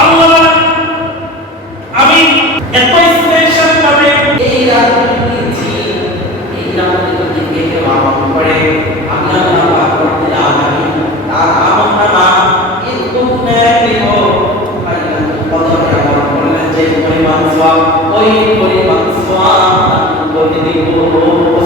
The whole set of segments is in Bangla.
আল্লাহ আমি এত স্পেশাল ভাবে এই রাতটি দিয়েছি, এই রাতটি যদি কেউ আমল করে আল্লাহ পাক করতে আমি তার আমল নামা একটু নেব আল্লাহ কদর আমল করলেন যে পরিমাণ সওয়াব ওই পরিমাণ সওয়াব করে দিব।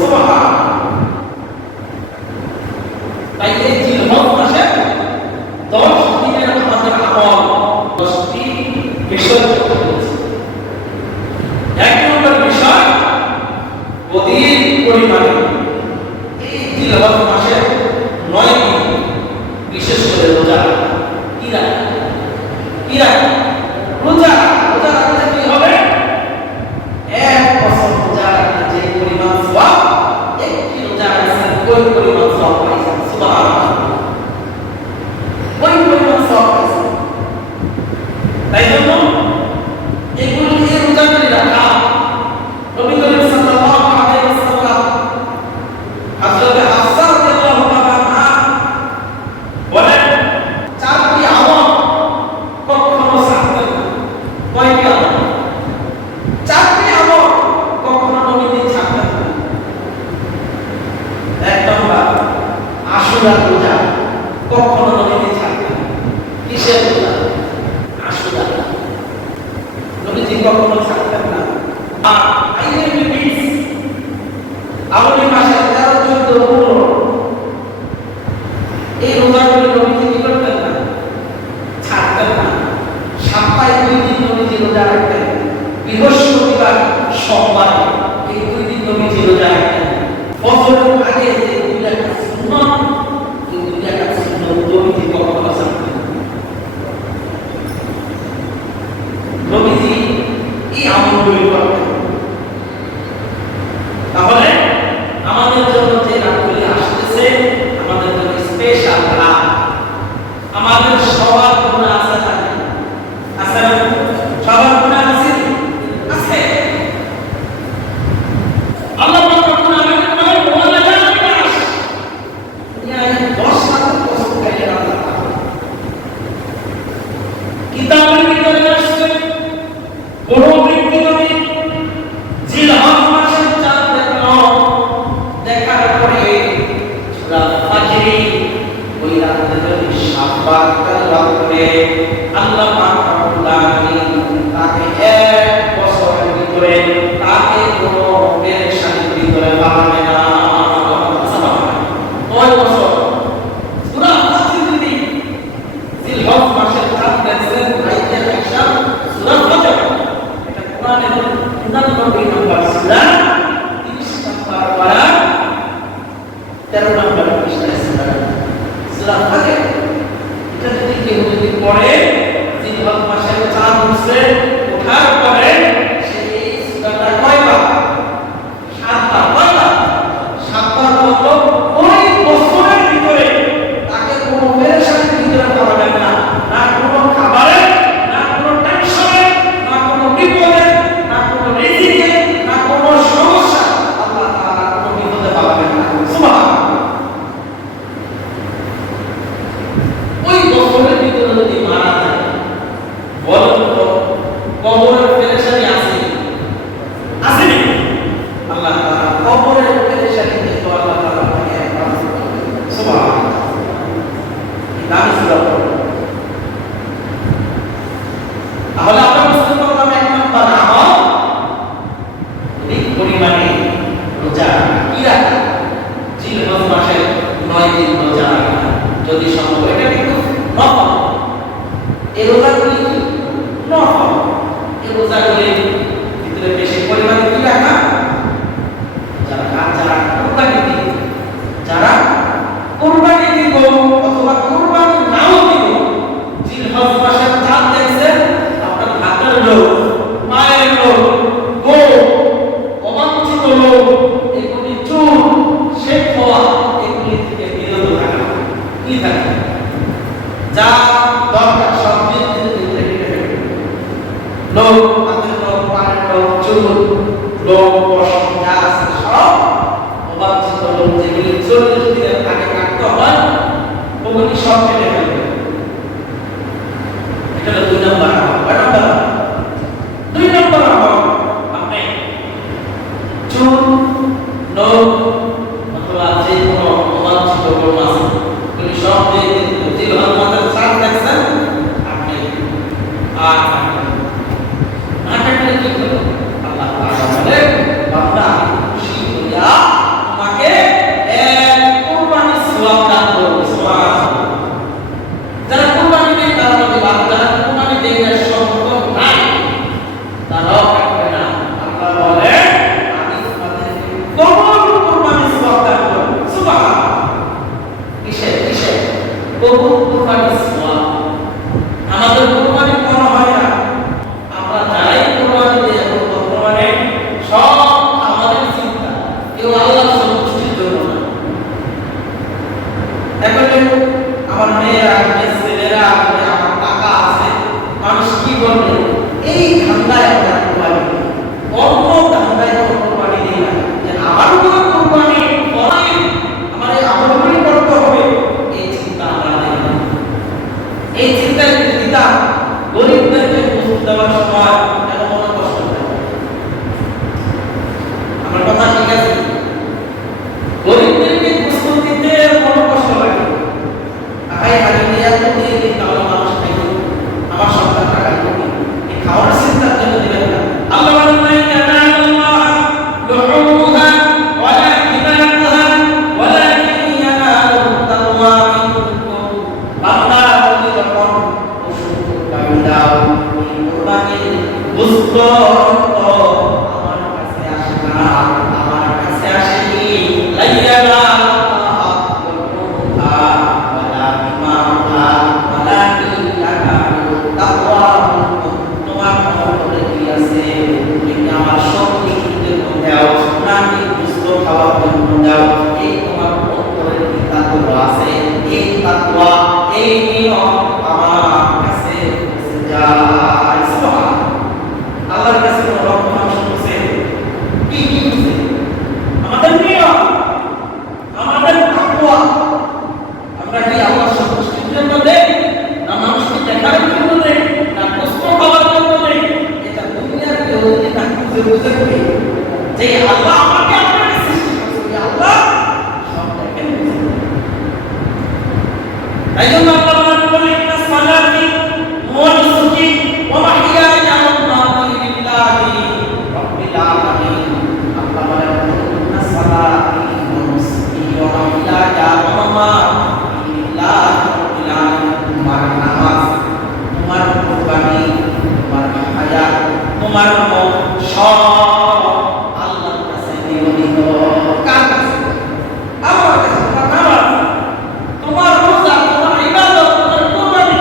সুবহান। তাই এই জিলহজ মাসে 10 দিনের আমাদের আমল 10টি বিষয় রয়েছে। এক নম্বর বিষয় অধিক পরিমাণে এই জিলহজ মাসে 9 দিন বিশেষ করে রোজা রোজা রাখলে কি হবে? 1 বছর রোজা রাখলে যে পরিমাণ সওয়াব, একটি রোজা রাখলে ওই পরিমাণ সওয়াব পাইছেন। সুবহানাল্লাহ। ওই পরিমাণ সওয়াব পাইছেন। তাই জন্য এগুলো এই রোজাগুলি রাখা নবী করিম সাল্লাল্লাহু আলাইহি ওয়াসাল্লাম হযরত হাফসা রাদিয়াল্লাহু তাআলা বলেন 4টি আমল কখনো ছাড়তেন না। কয়টি আমল? 4টি আমল কখনো নবী ছাড়তেন না। এক নম্বর আশুরা রোজা কখনো নবী ছাড়তেন না। কিসের রোজা? আশুরা। নবীজি কখনো ছাড়তেন না। আর আইয়ামুল বিদ আরবি ভাষায় 13, 14, 15 এই রোজাগুলো নবীজি কি করতেন না? ছাড়তেন না। সপ্তাহে 2 দিন নবীজি রোজা রাখতেন। বৃহস্পতিবার, সোমবার এই 2 দিন নবীজি রোজা রাখতেন। ফজরের আগে যে 2 রাকাত সুন্নাত, এই 2 রাকাত সুন্নাত নবীজি কখনো ছাড়তেন না। নবীজি এই আমলগুলি করতেন। তাহলে আমাদের জন্য যে রাতগুলি আসতেছে আমাদের জন্য স্পেশাল রাত। আমাদের সবার গুনাহ আছে না? আছে না? সবার গুনাহ আছে? আছে। আল্লাহ পাক গুনাহ আমাদের বলে ওয়ালা তা'আশ দুনিয়ায় 10 লাখ বছর আগে আল্লাহ কিতাবের ভিতরে আসছে বড় ব্যক্তি নবী জিলহজ মাসের চাঁদ দেখলো। দেখার পরে সূরা ফাজরে ওই রাতে যদি 7 বার তেলাওয়াত করে আল্লাহ পাক রব্বুল আলামিন তাকে 1 বছরের ভিতরে তাকে কোনো পেরেশানির ভিতরে পাঠাবে না। ওই বছর সূরা ফাজরে যদি জিলহজ মাসের চাঁদ দেখছেন রাইতে আয়েশা সূরা ফাজর, এটা কোরআনের 99 নম্বর সূরা 30 নম্বর পারা 13 নম্বর পৃষ্ঠায় সূরা ফাজর। এটা যদি কেউ পড়ে জিলহজ মাসের চাঁদ উঠছে, ওঠার পরে সেই সূরাটা কয়বার? 7 বার। কয়বার? 7 বার বলতো ওই বছরের ভিতরে তাকে কোনো পেরেশানির ভিতরে পড়াবেন না। না কোনো খাবারে, না কোনো টেনশনে, না কোনো বিপদে, না কোনো রিজিকে, না কোনো সমস্যা। আল্লাহ তাআলা কোনো বিপদে পাবেন না। সুবহানাল্লাহ। ওই বছরের ভিতরে যদি মারা যায় বলেন তো কবরের পেরেশানি আছে? আসেনি? আল্লাহ তাআলা কবরের পেরেশানি থেকে আল্লাহ তাআলা তাকে হেফাজত করবেন। সুবহানাল্লাহ। দামি সূরা পড়ুন। তাহলে আমরা বুঝতে পারলাম 1 নম্বর আমল অধিক পরিমাণে রোজা রাখা। জিলহজ মাসের 9 দিন রোজা রাখা যদি সম্ভব। এটা কিন্তু নফল। এই রোজাগুলি নফল। এই রোজাগুলির ভিতরে বেশি পরিমাণে কি রাখা? যারা কুরবানি দিব অথবা কুরবানি নাও দিব, জিলহজ মাসের চাঁদ দেখছেন, আপনার হাতের লোক, মায়ের লোক, গো, অবাঞ্ছিত লোক, এগুলি চুল, শেখ হওয়া, এগুলি থেকে বিরত থাকা। কি থাকে? যা দরকার সব দিক থেকে লোক, হাতের লোক, আর না কাটলে কি হলো? আল্লাহ তাআলা বলেন, বান্দা খুশি হইয়া তোমাকে এক কুরবানির সওয়াব দান করব। সুবহানাল্লাহ। যারা কুরবানি দেয় তারা বলে, যারা কুরবানি দেয় না সম্পদ নাই তারাও কাটবে না। আল্লাহ বলেন, আমি তোমাদেরকে কবুল কুরবানির সওয়াব দান করব। সুবহানাল্লাহ। কিসে কবুল কুরবানির সওয়াব। আমাদের কুরবানি করা হয় না, আমরা যাই কুরবানি দেই বর্তমানে সব আমাদের চিন্তা, কেউ আল্লাহর সন্তুষ্টির জন্য না। এখন আমার মেয়েরা, ছেলেরা, আমার টাকা আছে, মানুষ কি বলবে, এই ধান্দায় আমরা কুরবানি দিই, অন্য ধান্দায় কুরবানি দিই না, যে আমার উপর কুরবানি করাই, আমার এই আমার উপরই করতে হবে, এই চিন্তা আমরা নেই না। এই চিন্তায় যদি দিতাম, গরিবদেরকে ওষুধ দেওয়ার সময় কেন মনে কষ্ট হয়? আমার কথা ঠিক আছে? গরিবদেরকে ওষুধ দিতে মনে কষ্ট লাগে। আয় আগে নিয়ে এত দিয়ে দিন, তাহলে মানুষ খাইব, আমার সন্তান টাকা দিবে, এই খাওয়ার চিন্তার জন্য দিবেন না। আল্লাহ বলেন, ইয়ানালুল্লাহ লুহুমুহা ওয়ালা দিমাউহা ওয়ালাকিন ইয়ানালুহু তাকওয়া মিনকুম। বান্দা বলি যখন ওষুধ কুরবানি দাও, এই কুরবানির গোশত আমার কাছে আসে না, আমার কাছে আসে কি লাইয়ানালুল্লাহ লুহুমুহা ওয়ালা দিমাউহা ওয়ালাকিন ইয়ানালুহু তাকওয়া মিনকুম। তোমার মনে কি আছে? তুমি কি আমার শক্তি কিনতে দাও নাকি গোশত খাওয়ার জন্য দাও? এই তোমার অন্তরে কি তাকওয়া আছে? এই তাকওয়া, এই নিয়ম আমার কাছে যায়। সুবহানাল্লাহ। আল্লাহর কাছে কোনো রক্ষণ শুনছে কি শুনছে? আমাদের নিয়ম, আমাদের তাকওয়া। আমরা কি আল্লাহর সন্তুষ্টির জন্য দেই, না মানুষকে দেখার জন্য দেই, না কষ্ট পাওয়ার জন্য দেই? এটা দুনিয়ার কেউ যদি না বুঝে করি যে আল্লাহ আমাকে আপনাকে সৃষ্টি করেছে, আল্লাহ সব দেখেন। তাই জন্য আল্লাহ বলেন, ইন্না সালাতি ওয়া নুসুকি ওয়া মাহইয়ায়া ওয়া মামাতি লিল্লাহি রাব্বিল আলামিন। আল্লাহ বলেন, ইন্না সালাতি ওয়া নুসুকি ওয়া মাহইয়ায়া ওয়া মামাতি লিল্লাহি রাব্বিল আলামিন। তোমার নামাজ, তোমার কুরবানি, তোমার হায়াত, তোমার মত সব আল্লাহর কাছে নিবেদিত। কার কাছে? আমার কাছে। তোমার নামাজ, তোমার রোজা, তোমার ইবাদত, তোমার কুরবানি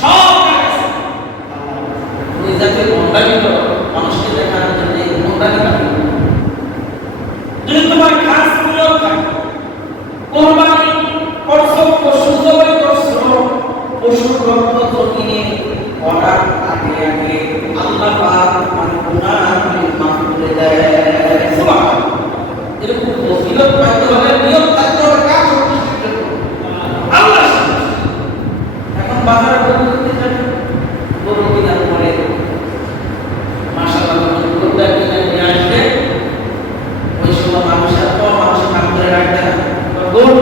সব কার কাছে? আল্লাহর কাছে। তুমি যাকে বন্দানি করো, মানুষকে দেখানোর জন্য এই বন্দানি করো। যদি তোমার কাজগুলো থাকে, কুরবানি করছো, পশু জবাই করছো, পশুর রক্ত জমিনে পড়ার আগে আগে আল্লাহ পাক তোমার গুনাহগুলো মাফ করে দেয়। সুবহানাল্লাহ। এরকম ফজিলত পাইতে হলে নিয়ত থাকতে হবে কার সন্তুষ্টির জন্য? আল্লাহর সন্তুষ্টি। এখন বাজারে গরু কিনতে যান, গরু কেনার পরে মাশাআল্লাহ গরুটা কিনে নিয়ে আসলে ওই সময় মানুষের নাম করে রাখতে না, গরু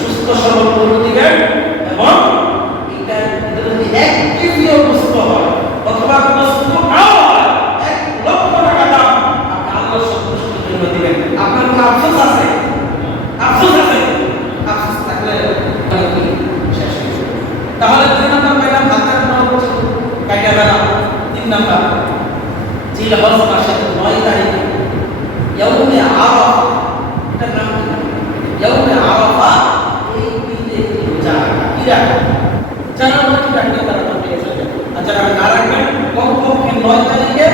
সুস্থ সবল করে দিবেন এবং এটা যদি এক কেজিও সুস্থ হয় অথবা সুস্থ নাও হয়, 1 লক্ষ টাকা দাম আপনি আল্লাহর সন্তুষ্টির জন্য দিবেন। আপনার কোনো আফসোস আছে? আফসোস আছে? আফসোস থাকলে শেষ হয়ে যাবে। তাহলে 2 নাম্বার পেলাম হাতের নরম কাটা গেলাম। 3 নাম্বার জিলহজ মাসের 9 তারিখে ইয়াউমে আরাফা, এটা নাম কি? ইয়াউমে আরাফা, এই দিনে রোজা রাখা। কি রাখা? যারা রোজা রাখবে তারা তো পেয়েছে, আর যারা না রাখবেন কমপক্ষে 9 তারিখে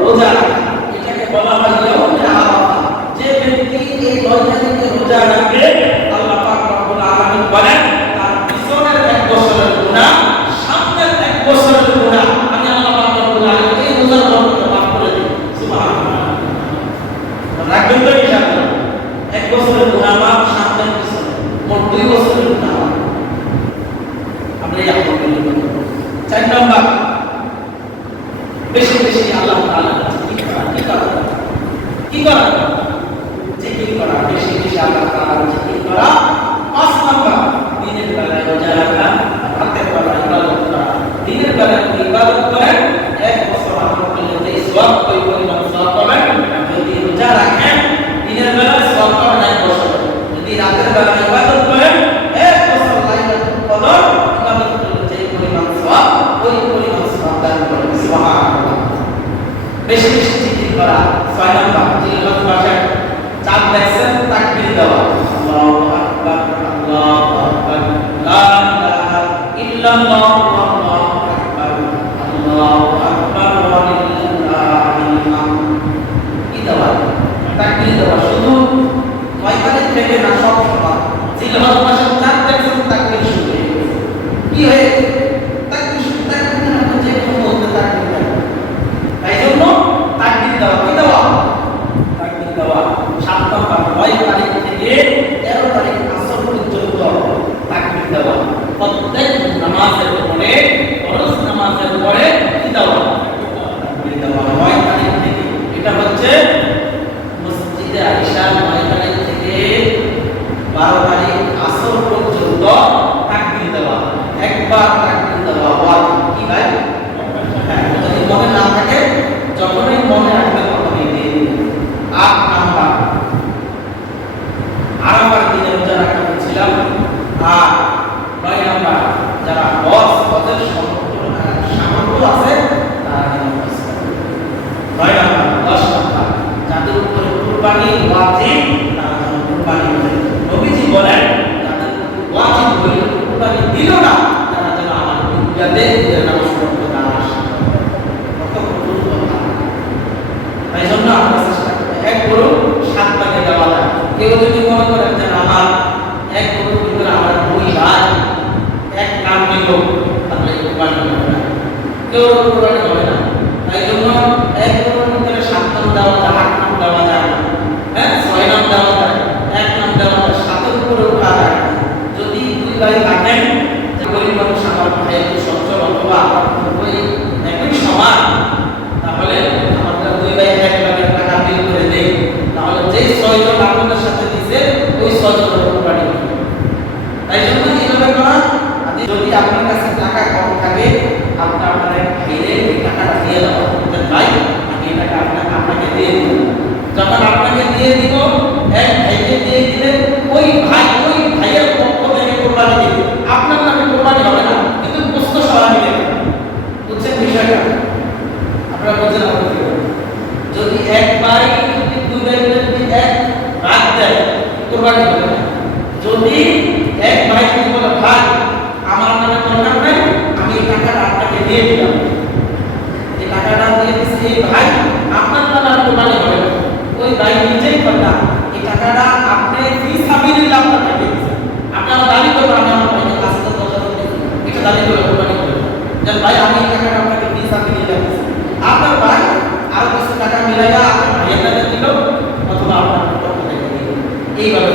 রোজা রাখা, এটাকে বলা হয় ইয়াউমে আরাফা। যে ব্যক্তি এই 9 তারিখে রোজা রাখবে, আল্লাহ পাক রব্বুল আলামিন বলেন তার পিছনের 1 বছরের গুনাহ, সামনের 1 বছরের গুনাহ আমি আল্লাহ পাক রব্বুল আলামিন এই রোজার বরকতে মাফ করে দেব। সুবহানাল্লাহ। রাখবেন তো ইনশাআল্লাহ? 1 বছরের গুনাহ মাফ, সামনের পিছনে মোট 2 বছরের গুনাহ মাফ। আমরা এই আমল করব। 4 নাম্বার, বেশি বেশি আল্লাহ তাআলা কি করা? জিকির করা, বেশি বেশি আল্লাহ তাআলার জিকির করা। 5 নাম্বার, দিনের বেলায় রোজা রাখা, রাতের বেলায় ইবাদত করা। দিনের বেলায় ইবাদত করেন, 1 বছর আমল করলে যে সওয়াব ওই পরিমাণ সওয়াব পাবেন। যদি রোজা রাখেন দিনের বেলায় সওয়াব পাবেন 1 বছর। যদি রাতের বেলায় ইবাদত করেন 1 বছর লাইলাতুল কদর ইবাদত করলে যে পরিমাণ সওয়াব ওই পরিমাণ সওয়াব দান করবেন। সুবহানাল্লাহ। বেশি বেশি জিকির করা। 6 নাম্বার, জিলহজ মাসের চাঁদ দেখছেন, তাকবীর দেওয়া। আল্লাহু আকবার, আল্লাহু আকবার, লা ইলাহা ইল্লাল্লাহ, আল্লাহু আকবার, আল্লাহু আকবার ওয়া লিল্লাহিল হামদ। কি দেওয়া? তাকবীর দেওয়া। শুধু 9 তারিখ থেকে না, সব সময়। জিলহজ মাসের চাঁদ দেখছেন, তাকবীর শুরু হয়ে গেছে। কি হয়ে গেছে? তাকবীর শুরু। তাকবীর না যে কোনো বলতে তাকবীর দেওয়া। তাই জন্য তাকবীর দেওয়া। কি দেওয়া? তাকবীর দেওয়া। 7 নাম্বার, 9 তারিখ থেকে 13 তারিখ আসর পর্যন্ত তাকবীর দেওয়া। প্রত্যেক নামাজের পরে, ফরজ নামাজের পরে কি দেওয়া? তাকবীর দেওয়া। 9 তারিখ থেকে, এটা হচ্ছে মসজিদে আয়েশা 9 তারিখ থেকে 12 তারিখ আসর পর্যন্ত তাকবীর দেওয়া। একবার তাকবীর দেওয়া ওয়াজিব। কি ভাই? হ্যাঁ, যদি মনে না থাকে, যখনই মনে আসবে তখনই দিয়ে দিবেন। 8 নাম্বার, আরাফার দিনে রোজা রাখা বলছিলাম। আর 9 নাম্বার, যারা হজের সামর্থ্য আছে তারা যেন হজ করে। 9 নাম্বার। 10 নাম্বার, যাদের উপরে কুরবানি ওয়াজিব তারা যেন কুরবানি করে। নবীজি বলেন যাদের ওয়াজিব হইল কুরবানি দিল না, তারা যেন আমার ঈদগাহে ঈদের নামাজ পড়তে না আসে। কত কঠোর কথা! তাই জন্য আমরা চেষ্টা করি 1 গরু 7 ভাগে দেওয়া যায়। কেউ যদি মনে করেন যে আমার 1 গরুর ভিতরে আমার 2 ভাই 1 নাম নিল, তাহলে কুরবানি হবে না, কেউ কুরবানি হবে না। তাই জন্য 1 গরুর ভিতরে 7 নাম দেওয়া যায়, 8 নাম দেওয়া যায় না। হ্যাঁ, 6 নাম দেওয়া যায়, 1 নাম দেওয়া যায়, 7 এর উপরে উঠা যায়। যদি 2 ভাই থাকেন, যে গরিব মানুষ আমার ভাই একটু সচ্ছল অথবা ওই একই সমান, তাহলে আমরা 2 ভাই 1 ভাগের টাকা বিল করে দেই। তাহলে যে 6 জন আপনাদের সাথে দিছে ওই 6 জনের কুরবানি হবে। তাই জন্য এইভাবে করা। যদি আপনার কাছে টাকা কম থাকে, আপনি আপনার ভাইরে এই টাকাটা দিয়ে দাও। ভাই, আমি এই টাকা আপনাকে দিয়ে দিব। যখন আপনাকে দিয়ে দিব, 1 ভাইকে দিয়ে দিলে ওই ভাইয়ের পক্ষ থেকে কুরবানি দিবে। আপনার নামে কুরবানি হবে না, কিন্তু গোশত সবাই মিলে। বুঝছেন বিষয়টা? আপনারা বুঝছেন? যদি 1 ভাই, যদি 2 ভাই যদি 1 ভাগ দেয়, কুরবানি হবে না। যদি 1 ভাই যদি বলে ভাই আমার নামে দরকার নাই, আমি এই টাকাটা আপনাকে দিয়ে দিলাম, এই টাকাটা দিয়ে দিচ্ছি, এই ভাই আপনার নামে কুরবানি হবে না। ওই ভাই নিজেই বলে না, এই টাকাটা আপনি ফি সাবিলিল্লাহ আপনাকে দিয়ে দিচ্ছেন। আপনারা দাবি করবেন আমি আমার ভাইকে কাছে তো দরকার নেই, এটা দাবি করে কুরবানি করবেন যে ভাই আমি এই টাকাটা আপনাকে ফি সাবিলিল্লাহ দিচ্ছি। আপনার ভাই আর কিছু টাকা মিলাইয়া আপনার ভাইয়ের কাছে দিল, অথবা আপনার পক্ষ থেকে দিল। এইভাবে